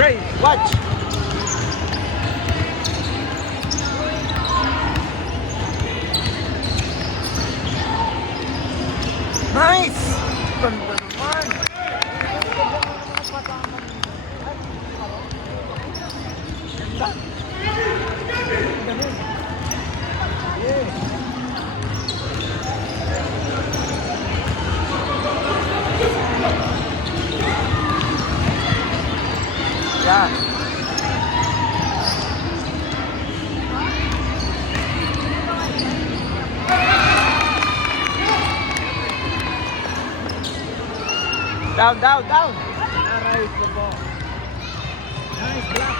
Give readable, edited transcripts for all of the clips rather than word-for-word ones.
Trey, watch. Nice! Ganda naman! Yan. Down. Aray ko po. Nice block.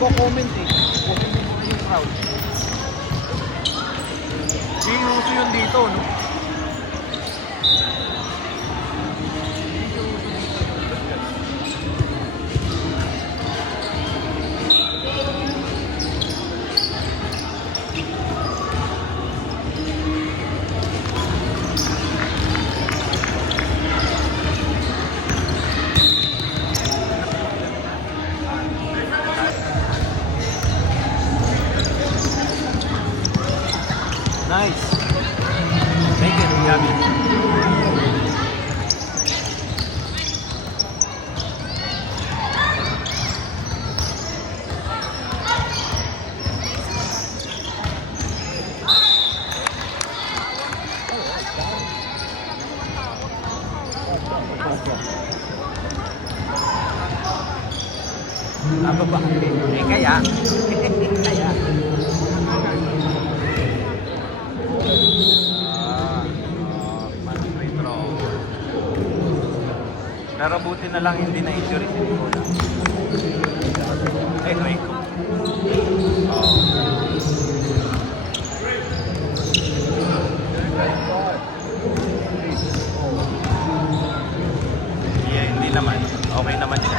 Comment eh. Comment mo yung crowd. Hindi uso yun dito, no? Nice. Thank you, Yami. Apa ba? Kaya. Kaya. Pero buti na lang hindi na injury si Nicola. Ay, Rico. Yeah, hindi naman. Okay naman siya.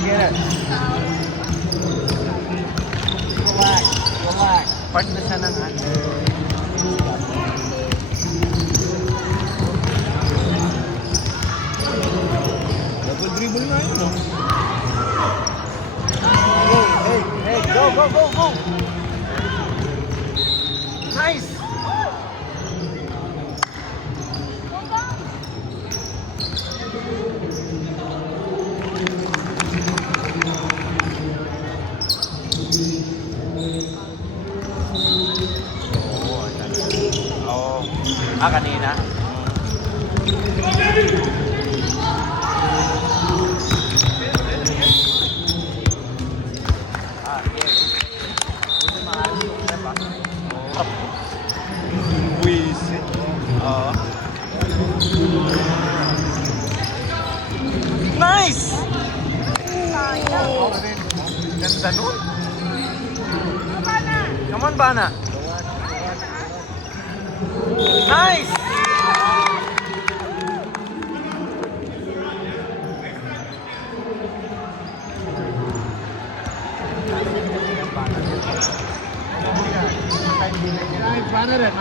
Get it. Relax. Part na siya ng ano. Double dribble na yun, no? Hey, go! Nice! Kanina. Buisit. Nice! Ganda nun. Come on, Bana. Nice! Mana rin.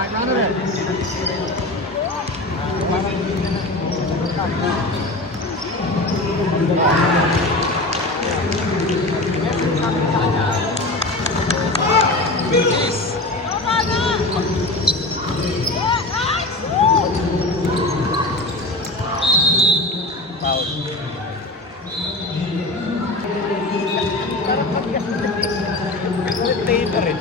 Yes. Foul. Tayo pa rin.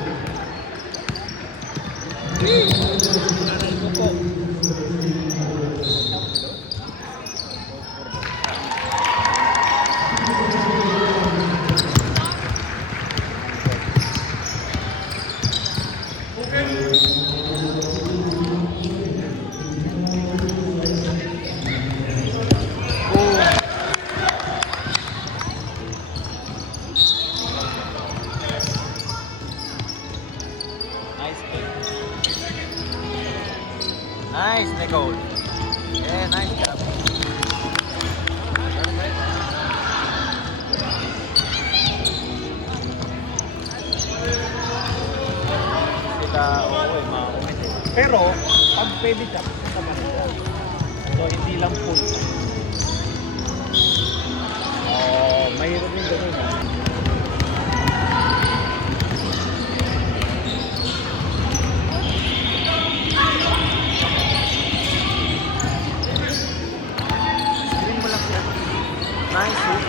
Nice pick. Nice, Nicole. Yeah, nice job. Sila, makakumit eh. Pero, pag pwede ka, sa Manila. So, hindi lang full. Mahirap yung ganun. Screen mo lang siya. Nice hook.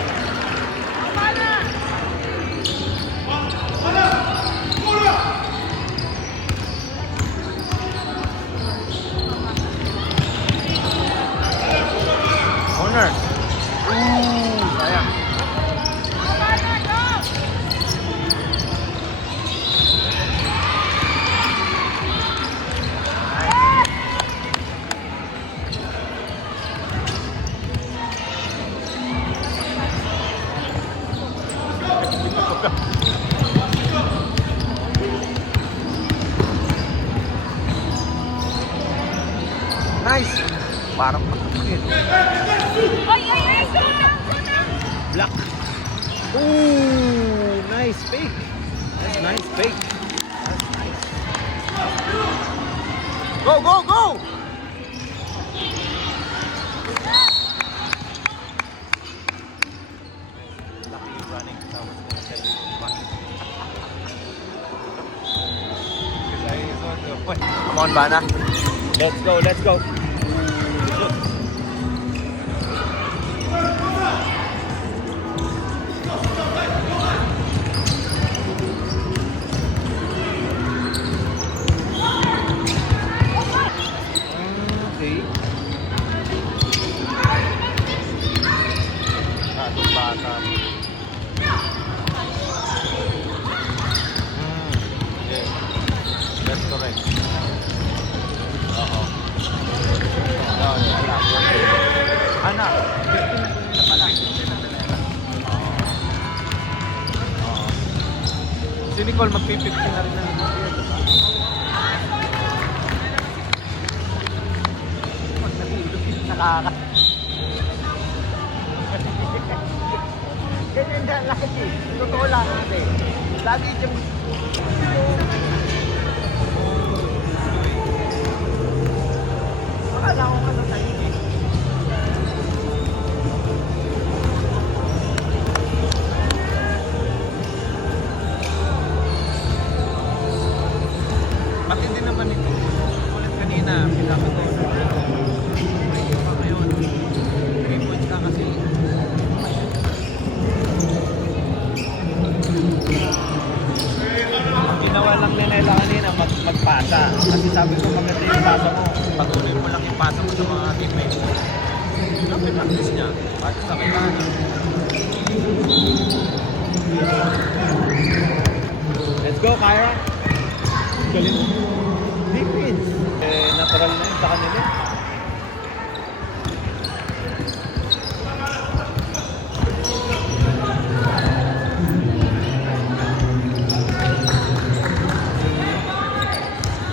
Corner. Sayang. Nice. Parang makapagin. Black. Ooh, nice fake. That's nice fake. That's nice. Go, go, go! Lucky you're running. That was going to tell you to run. Come on, Bana. Let's go, let's go. Okay. Atong bata. Yeah. That's correct. Oo. Anak, na pala. Si Nicole magpipip na rin na. Nakaka. Ganyan dyan lang kasi. Totoo lang kasi. Lagi siyang... Akala ko ka na tayo eh. Matindi naman ito. Ulit kanina, pinaka ko. Ngayon, 3 points ka kasi. Ginawa lang ni Nela kanina magpasa. Kasi sabi ko maganda yung pasa mo. Patuloy mo lang yung pasa mo sa mga teammates mo. Sabi practice niya. Bakit sa kailangan? Let's go, Kyra. Galing. Defense. Natural na yun sa kanila.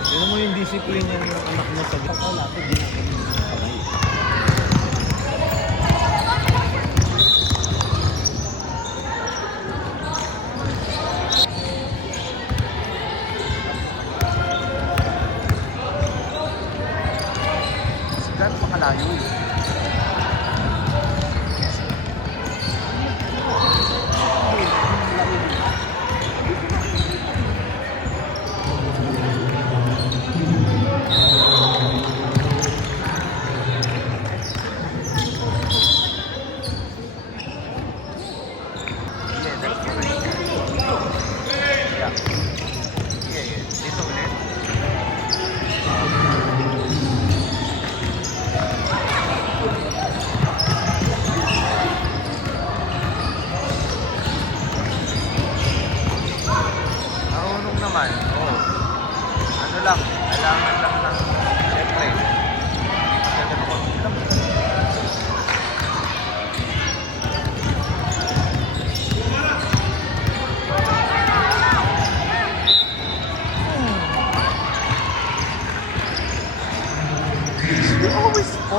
Tignan mo yung discipline ng anak mo sa lapit. Di natin kamay. Gano'n pa kalayo eh.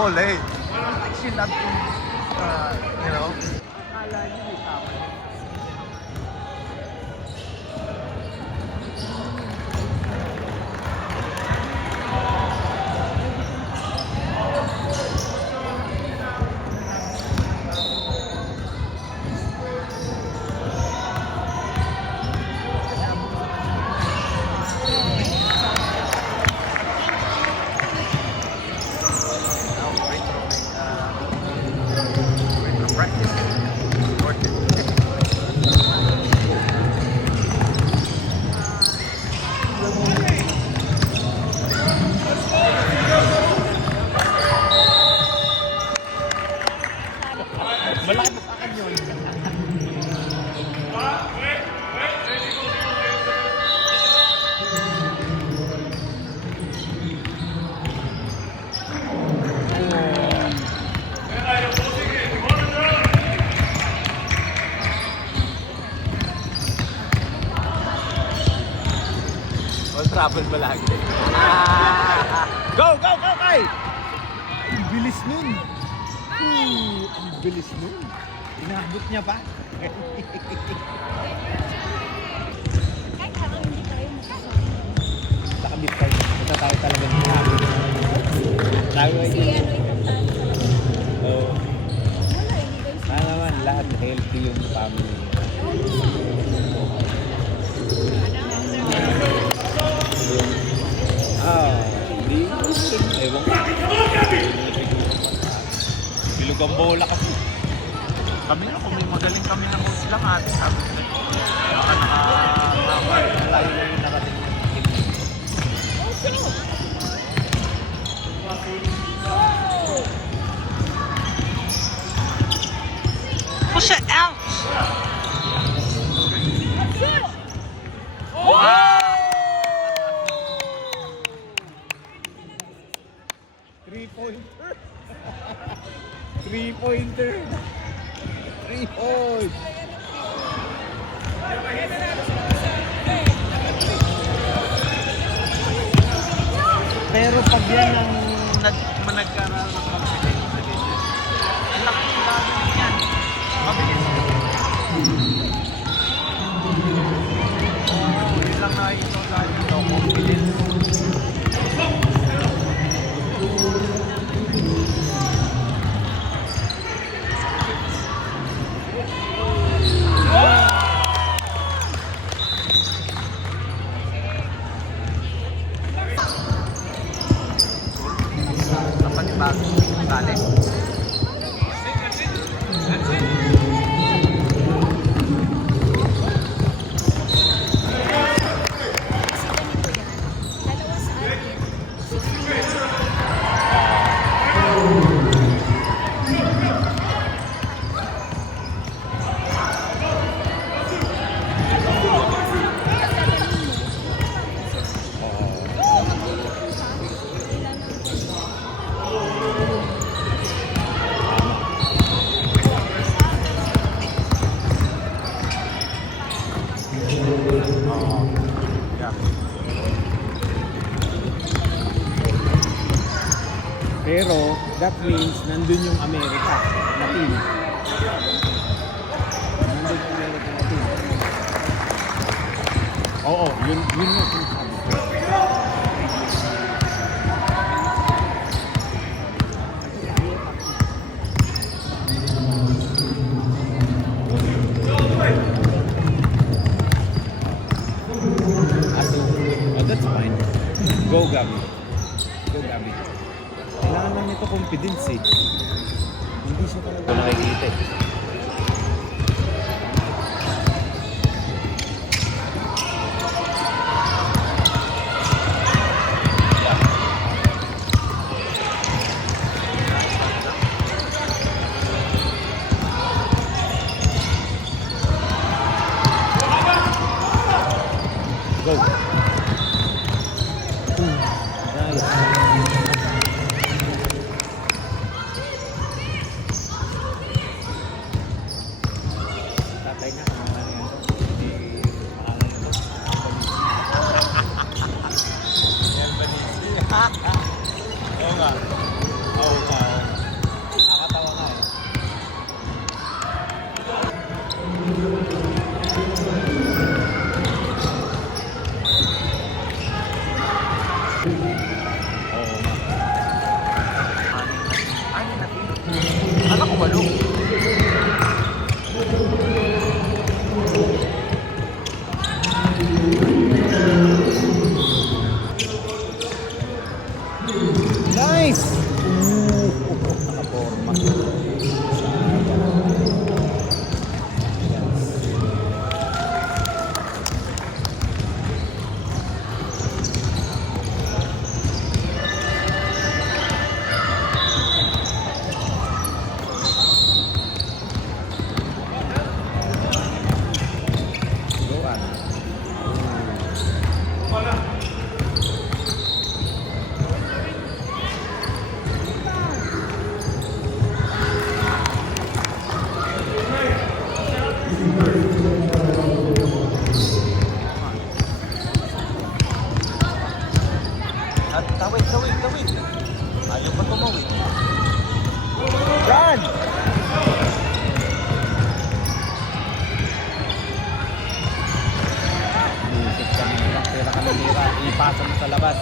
all, eh. She not, you know. Akala niyo may tama. Retro practice. Worth it. Malaki pa sa akin yun. All travel ba lagi? Go, go, go, Kai! Ang bilis nun. Ang bilis nun. Inabot niya pa. Kahit habang hindi kayo magkasama. Nakabit tayo. Matatawag talaga ng hapon. Tayo ay... Si ano itong tayo. Oo. Wala, hindi kayo Ah, naman, lahat healthy yung family. Hindi. Ewan ko. Bilog ang bola kasi. Kami na, kung may magaling kami ng coach lang ate. Sabi ko na, tayo na yung nakating ng team. Push it out. Three-pointer. Three-pointer. 3 points. Pero pag yan ang nagkaroon ng confidence sa ganyan, ang laki ng gagawin yan. Mabilis. Yun lang nakikita sa akin ito, confidence. Bagong tali. Dalawa sa atin. 16. Pero that means nandun yung Amerika na team. Nandun yung Amerika na team. Oo, yun nga sinasabi ko. Oh, that's fine. Go, Gabi. Go, Gabi. Kailangan lang nito confidence eh. Hindi siya talaga nakikita eh. Go. Nice. Anak ko, walo. Nice! Nakaporma. At tawid. Ayaw pa tumawid. Run! Music ka nila. Pera ka nila. Ipasa mo sa labas.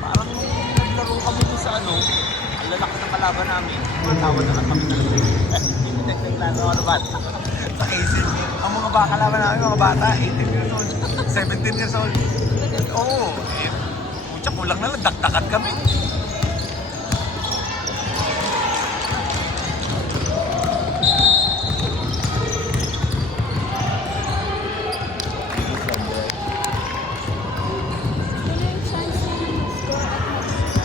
Parang nung naglaro kami dun sa ano, ang lalaki ng kalaban namin, matawad na lang kami ng hindi nagkaklaro ano ba? Sa cases, ang mga baka kalaban namin, mga bata, 18 years old, 17 years old. Oo, pucha, kulang na lang, dakdakan kami. Ano yung chance na score at mag-score?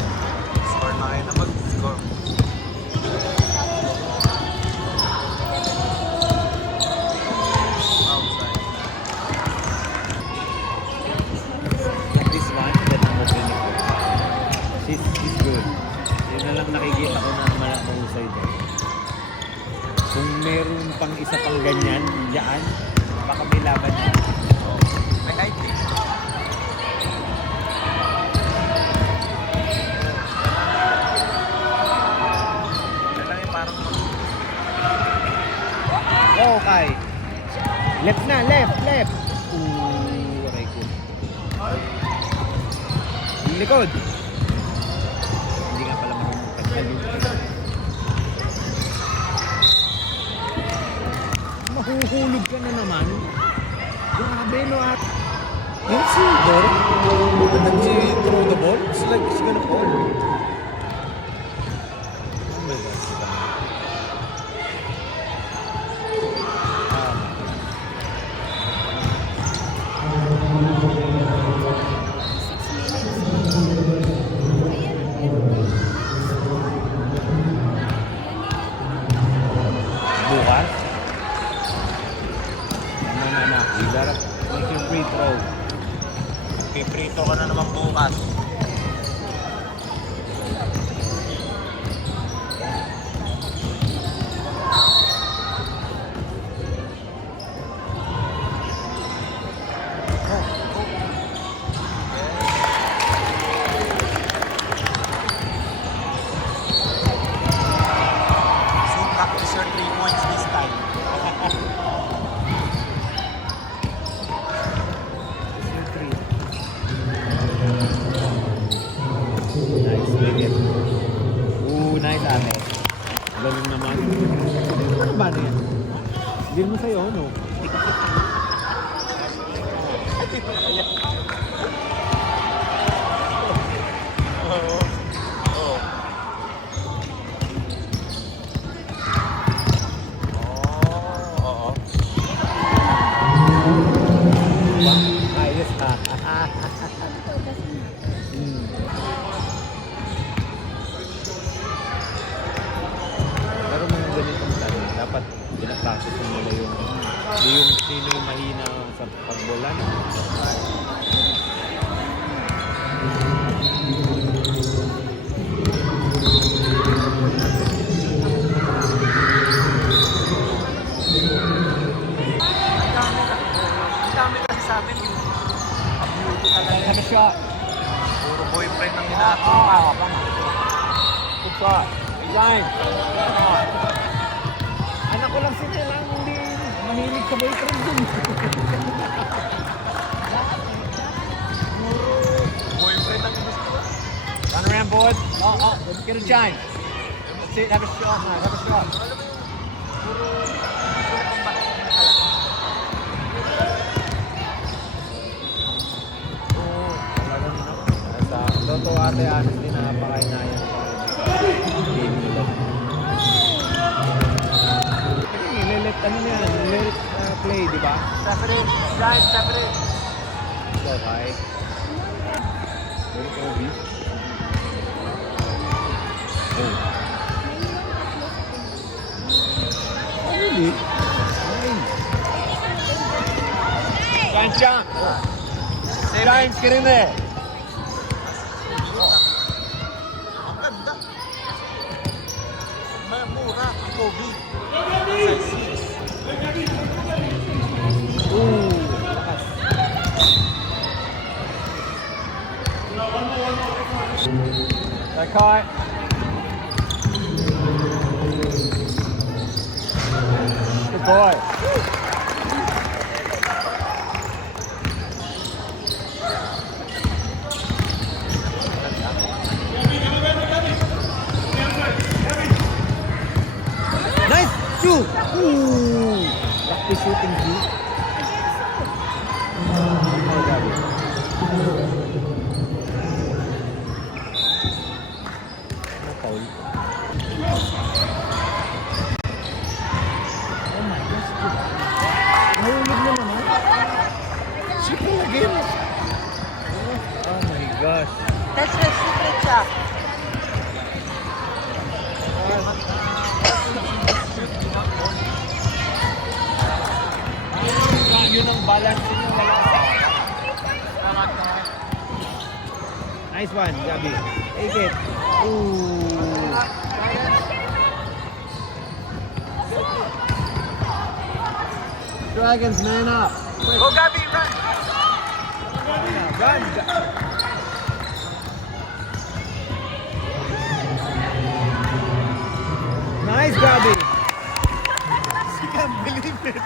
Score na kayo na mag-score. This one, that ang opening ko. She's good. Yun na lang nakikita ko na malakang usay doon. Kung meron pang isa pang ganyan, dyan, baka may laban niya. May height eh. Yan lang yung parang... Okay. Left na, left. Ooh, aray ko. Yung likod. Hindi nga pala marunong. Mahuhulog ka na naman. Grabe no at. Yung si Dor, when she throw the ball, it's like it's gonna fall. Oh my God. Bukas? Ano, you gotta make your free throw. Piprito ka na naman bukas. So practice your 3 points this time. Nice, big it. Ooh, nice ate. Galing naman. Ano ba na yan? Hindi mo sa'yo, no? Oo. Ayos ha. Pero mga ganitong tanong, dapat pinaprocess mo nila yung sino yung mahina sa pagbolan. Ang dami kasi sa amin yung beauty talaga. Ano siya? Puro boyfriend ang hinahatak. Good shot. Line. Anak ko lang sila lang, hindi mahilig sa boyfriend dun. Boyfriend ang gusto. Run around, boys. Let's get a giant. That's it, have a shot, man. Have a shot. Totoo ate, honestly, napaka-inaya ko. Game nila. Kasi nilelet, ano na yan, nilelet play, di ba? Separate. Giant, separate. So, okay. Very Kobe. Oh. Oh, really? Nice. Giant jump. Giants, get in there. Ang ganda. Mura ang Kobe. Size 6. Ooh, lakas. That caught. Good boy. Nice shoot. Ooh, lucky shooting shoot. Oh, Gabi. Foul. Oh my gosh. Nahulog na naman. Shooting again. Oh my gosh. That's the secret shot. Yun ang balance niyo. Nice one, Gabi. Take it. Ooh. Dragons, man up. Go, Gabi, run. Run. Nice, Gabi. I can't believe it.